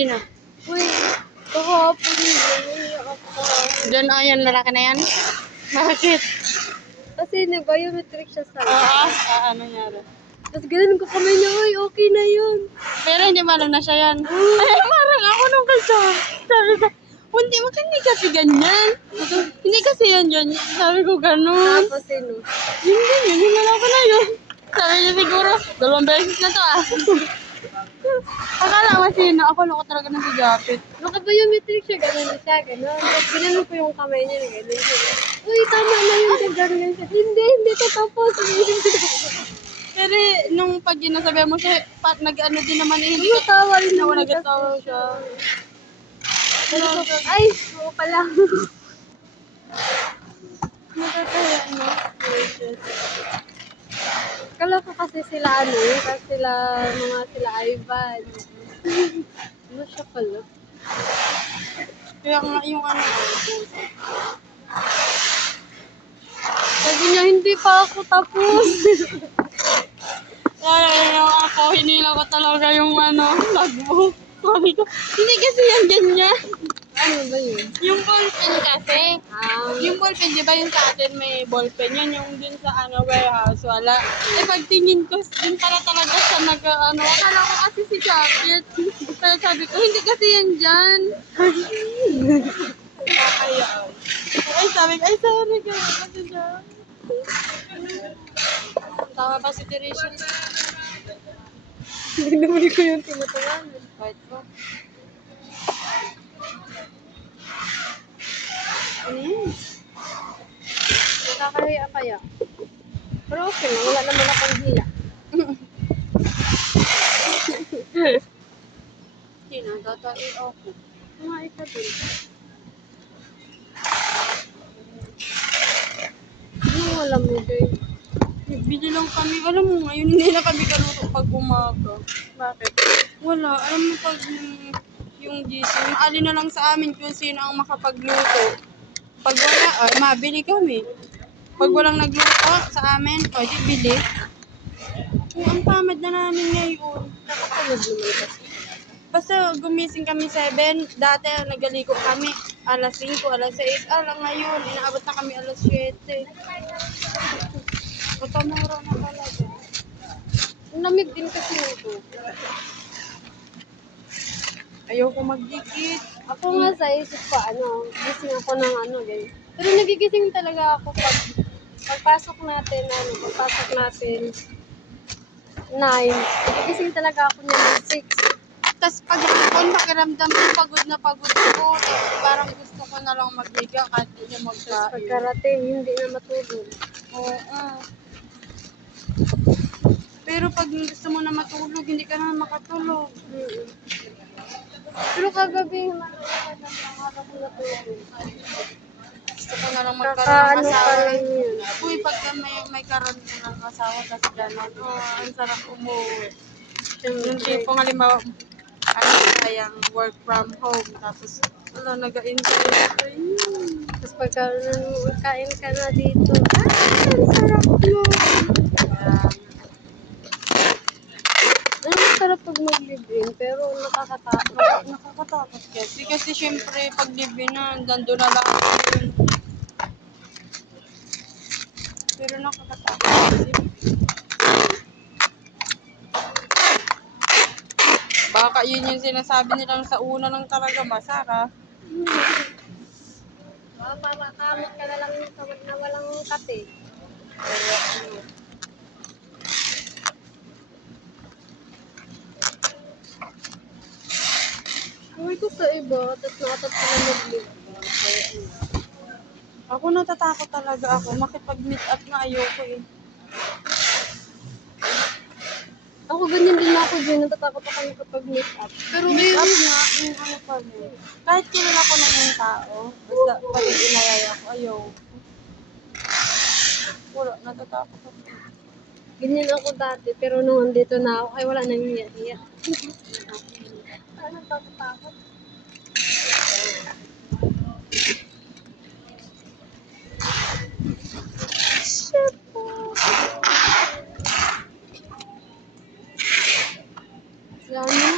Sino? Uy, kahapon yun. Umiyak ako. Diyan, yan, lalaki na yan? Bakit? Kasi na-biometric siya sa Oo, ano nangyari? Tapos ganun ko kamay niya, uy, okay na yun. Pero hindi malo na siya yan. Ay, parang ako nung kasya. Sabi ko, hindi mo hindi kasi ganyan. Hindi kasi yan yan. Sabi ko ganun. Tapos sino? Hindi, yung lalaki na yun. Sabi niya siguro, 2 beses na to ah. Akala ko sino, ako loko talaga ng si Japit. Naka-biometric siya, ganun na siya, ganun. Tapos ginano ko yung kamay niya, ganun siya. Uy, tama na yun, ganun siya. Hindi to tapos. Pero nung pag ginasabi mo siya, nag-ano din naman eh, hindi Hindi ka tawa rin naman naman nagatawa kasi siya. Ay, oo pala. Nakakaya, no? Kala ko kasi sila kasi sila Ivan. Ano siya pala? Kaya nga yung ano, Sabi niya, hindi pa ako tapos. kaya ako, hinila ko talaga yung ano, logbook. Sabi ko, hindi kasi yan ganyan. Ano ba yun? Yung ballpen kasi. Yung ballpen, di ba yung sa atin may ballpen yan, yung din sa ano, warehouse, wala. Eh pagtingin ko, din pala talaga siya nag-ano, akala ko kasi si Jacket. Kaya sabi ko, hindi kasi yan dyan. Kaya, ay sabi ko, ay sorry ka, kasi siya. Tama ba si Teresha? Hindi naman ko yung tinatawanan. Wait ko. Ano yun? Nakakahiya kaya. Pero okay lang, wala naman akong hiya. Sino? Tatain ako. Kumain ka din. Ano wala mo, Joy? Nagbili lang kami. Alam mo ngayon, hindi na kami kaluto pag umaga. Bakit? Wala. Alam mo pag yung gising, yung alin na lang sa amin kung sino ang makapagluto. Pag wala, ay mabili kami. Pag walang nagluto sa amin, o di bili. Kung ang tamad na namin ngayon. Nakakapagod naman kasi. Basta gumising kami 7, dati nagaligo kami alas 5, alas 6. Ngayon, inaabot na kami alas 7. Matamura na talaga. Ang lamig din kasi nito. Ayoko magdikit. Ako nga sa isip ko, gising ako ng ganyan. Pero nagigising talaga ako pagpasok natin 9, nagigising talaga ako niya ng 6. Tapos pag hapon, pakiramdam ko pagod na pagod ako. Parang gusto ko na lang maghiga kahit hindi Tapos magkain. pagkarating, hindi na matulog. Oo. Pero pag gusto mo na matulog, hindi ka na makatulog. Pero kagabi, ako natulog. Gusto ko na lang magkaroon ng asawa. pa lang yun. Uy, pagka may karoon ko ng asawa, tapos gano'n, ang sarap umuwi. Yung tipong halimbawa, kayang work from home, tapos nag-enjoy ako. Tapos pagka kain ka na dito, ang sarap mo. Sarap pag mag-live-in, pero Nakakatakot kasi syempre pag live na, nandun na lang ako yun. Pero nakakatakot kasi. Baka yun yung sinasabi nilang sa una lang talaga masarap. Makamot ka na lang na walang kape. Uy ko sa iba, tapos nakatat sila mag-live. Ako natatakot talaga ako. Makipag-meet up na ayoko eh. Ako ganyan din ako dyan, natatakot ako makapag-meet up. Pero Meet up ngayon, na, yung ano pa rin. Kahit kilala ko na yung tao, basta pag inayaya ko, ayaw. Wala, natatakot ako. ganyan ako dati, pero nung andito na ako, ay wala nang hiya-hiya. Ano takot-takot? Shit po. Salamat.